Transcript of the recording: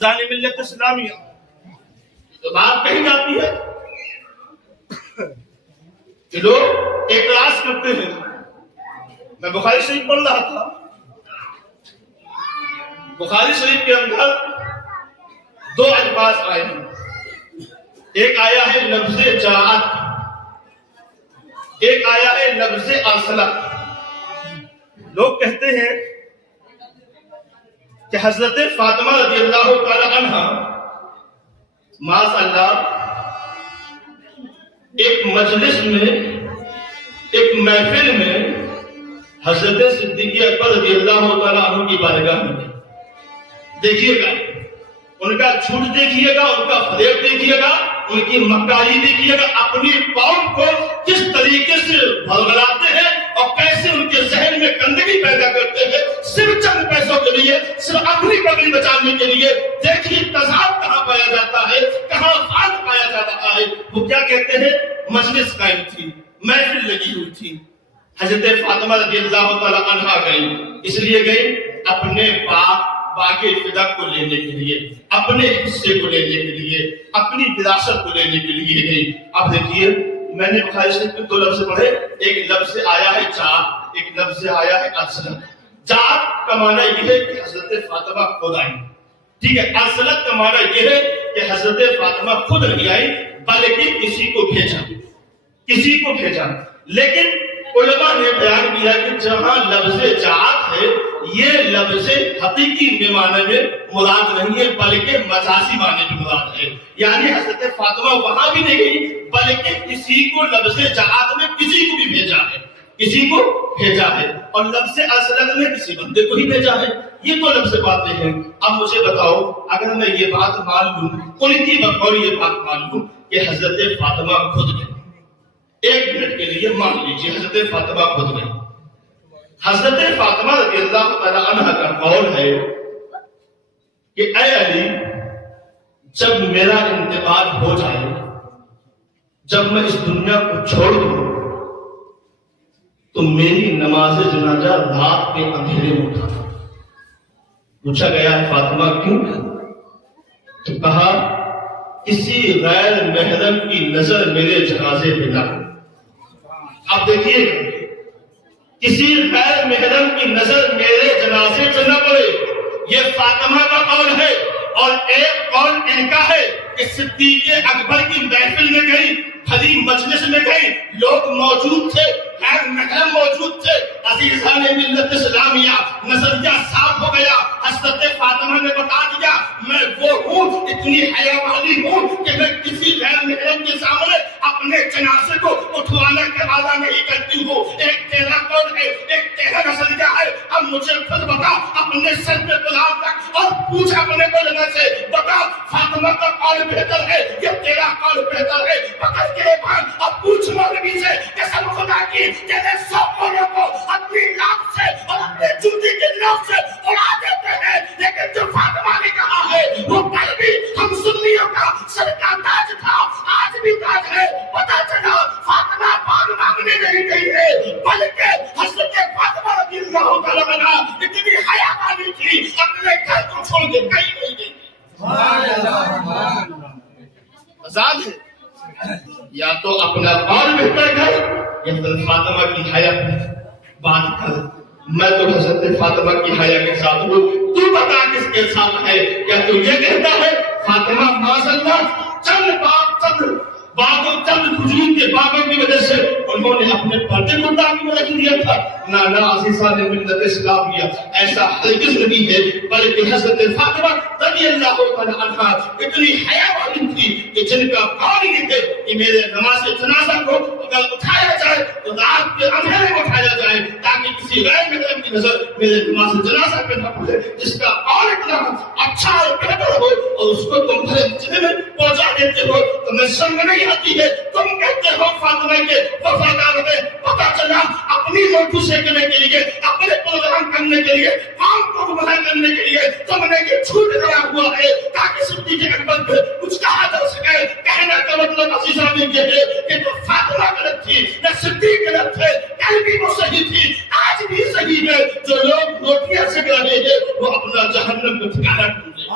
ملت اسلامیہ تو بات کہی جاتی ہے کہ لوگ اعتراض کرتے ہیں. میں بخاری شریف پڑھ رہا تھا. بخاری شریف کے اندر دو الفاظ آئے ہیں. ایک آیا ہے لفظ جاءت، ایک آیا ہے لفظ ارسلت. لوگ کہتے ہیں کہ حضرت فاطمہ رضی اللہ تعالی عنہ ماذ اللہ ایک مجلس میں، ایک محفل میں حضرت صدیق اکبر رضی اللہ تعالی عنہ کی بارگاہ میں. دیکھیے گا ان کا جھوٹ، دیکھیے گا ان کا فریب، دیکھیے گا ان کی مکاری، دیکھیے گا اپنی قوم کو کس طریقے سے بھرگلاتے ہیں اور کیسے ان کے ذہن میں گندگی پیدا کرتے ہیں صرف چند پیسوں کے لیے، صرف اپنی پگڑی بچانے کے لیے. دیکھیے تضاد کہاں پایا جاتا ہے، کہاں فاد پایا جاتا ہے. وہ کیا کہتے ہیں؟ مجلس قائم تھی، محفل لگی ہوئی تھی، حضرت فاطمہ رضی اللہ تعالی عنہا گئی. اس لیے گئی اپنے باغ فدا کو لینے کے لیے، اپنے حصے کو لینے کے لیے، اپنی وراثت کو لینے کے لیے گئی. اب دیکھیے میں نے بخاری شریف میں دو لفظ پڑھے. ایک لفظ آیا ہے جاءت، ایک لفظ آیا ہے ارسلت. جاءت کا معنی یہ ہے کہ حضرت فاطمہ خود آئی، ٹھیک ہے. ارسلت کا معنی یہ ہے کہ حضرت فاطمہ خود نہیں آئی بلکہ کسی کو بھیجا، کسی کو بھیجا. لیکن علماء نے بیان کیا کہ جہاں لفظ جاءت ہے یہ لفظ حقیقی معنی میں مراد نہیں ہے بلکہ مجازی معنی میں مراد ہے. یعنی حضرت فاطمہ وہاں بھی نہیں گئی بلکہ کسی کو لفظ جاءت میں کسی کو بھی بھیجا ہے، کسی کو بھیجا ہے. اور لفظ ارسلت میں کسی بندے کو ہی بھیجا ہے. یہ تو لفظ باتیں ہیں. اب مجھے بتاؤ اگر میں یہ بات مان لوں، ان کی بقول یہ بات مان لوں کہ حضرت فاطمہ خود گئی، ایک منٹ کے لیے مان لیجیے حضرت فاطمہ خود گئی. حضرت فاطمہ رضی اللہ تعالی عنہ کا قول ہے کہ اے علی جب میرا انتقال ہو جائے، جب میں اس دنیا کو چھوڑ دوں تو میری نماز جنازہ رات کے اندھیرے میں اٹھانا. پوچھا گیا ہے فاطمہ کیوں؟ تو کہا کسی غیر محرم کی نظر میرے جنازے پہ نہ ہو. اب دیکھیے کسی غیر محرم کی نظر میرے جنازے پہ نہ پڑے، یہ فاطمہ کا قول ہے. اور ایک قول ان کا ہے کہ صدیق اکبر کی محفل میں گئی، بھری مجلس میں گئی، لوگ موجود تھے، غیر محرم موجود تھے. عزیزان ملت اسلامیہ نظریہ صاف ہو گیا. حضرت فاطمہ نے بتا دیا میں وہ ہوں، اتنی حیا والی ہوں کہ میں کسی غیر محرم کے سامنے اپنے جنازے کو اٹھوانا کا وعدہ نہیں کرتی ہوں. ایک تیرا قول ہے، ایک تیرا نظریہ ہے. اب مجھے خود بتا، اپنے سر پہ بلال تک اور پوچھ اپنے علماء سے، بتا فاطمہ کا قول بہتر ہے یا تیرا قول بہتر ہے؟ پکڑ کے بھان اب پوچھ مولوی سے، قسم خدا کی تیرے 100 قولوں کو اپنی لاکھ سے اور اپنے جوتی کے نوک سے اڑا دیتے ہیں، لیکن جو فاطمہ نے کہا ہے وہ کل بھی ہم سنیوں کا سر کا تاج تھا، آج بھی تاج ہے. پتا چلا فاطمہ باغ مانگنے نہیں گئی ہے بلکہ حضرت فاطمہ رضی اللہ تعالی عنہا اتنی حیا والی تھی اپنے گھر کو چھوڑ کے کہیں نہیں گئی. آزاد ہے یا تو اپنا قول بہتر کر یا حضرت فاطمہ کی حیا بات کر. میں تو حضرت فاطمہ کی حیا کے ساتھ ہوں، تو بتا کس کے ساتھ ہے؟ کیا تو یہ کہتا ہے فاطمہ معاذ اللہ چند باغ اور چند کھجور کے باغوں کی وجہ سے انہوں نے اپنے پردے کو تاکہ میں رکھ دیا تھا؟ نانا عزیزان ملت اسلامیہ ایسا ہرگز نہیں ہے بلکہ حضرت فاطمہ رضی اللہ تعالی عنہا اتنی حیا والی تھی کہ جن کا قول یہ تھے کہ میرے نماز جنازہ کو اگر اٹھایا جائے تو رات کے اندھیرے میں اٹھایا جائے تاکہ کسی غیر محرم کی نظر میرے نماز جنازہ پہ نہ پڑے. جس کا قول اتنا اچھا اور بہتر ہو اور اس کو تم بھرے مجمع میں پہنچا دیتے ہو تو میں سمجھ نہیں آتی ہے. تم کہتے ہو فاطمہ کے وفادار ہوئے، پتا چلا اپنی روٹی سیکنے کے لیے، اپنے پروگرام کرنے کے لیے، قوم کو گمراہ کرنے کے لیے تم نے یہ جھوٹ گڑا ہوا ہے تاکہ صدیق اکبر پہ کچھ کہا جا سکے. کہنے کا مطلب عزیزان یہ ہے کہ جو فاطمہ غلط تھی یا صدیق غلط تھے، کل بھی وہ صحیح تھی، آج بھی صحیح ہے. جو لوگ روٹیاں سیک رہے ہیں وہ اپنا جہنم کو ٹھکانہ ڈھونڈ رہے ہیں.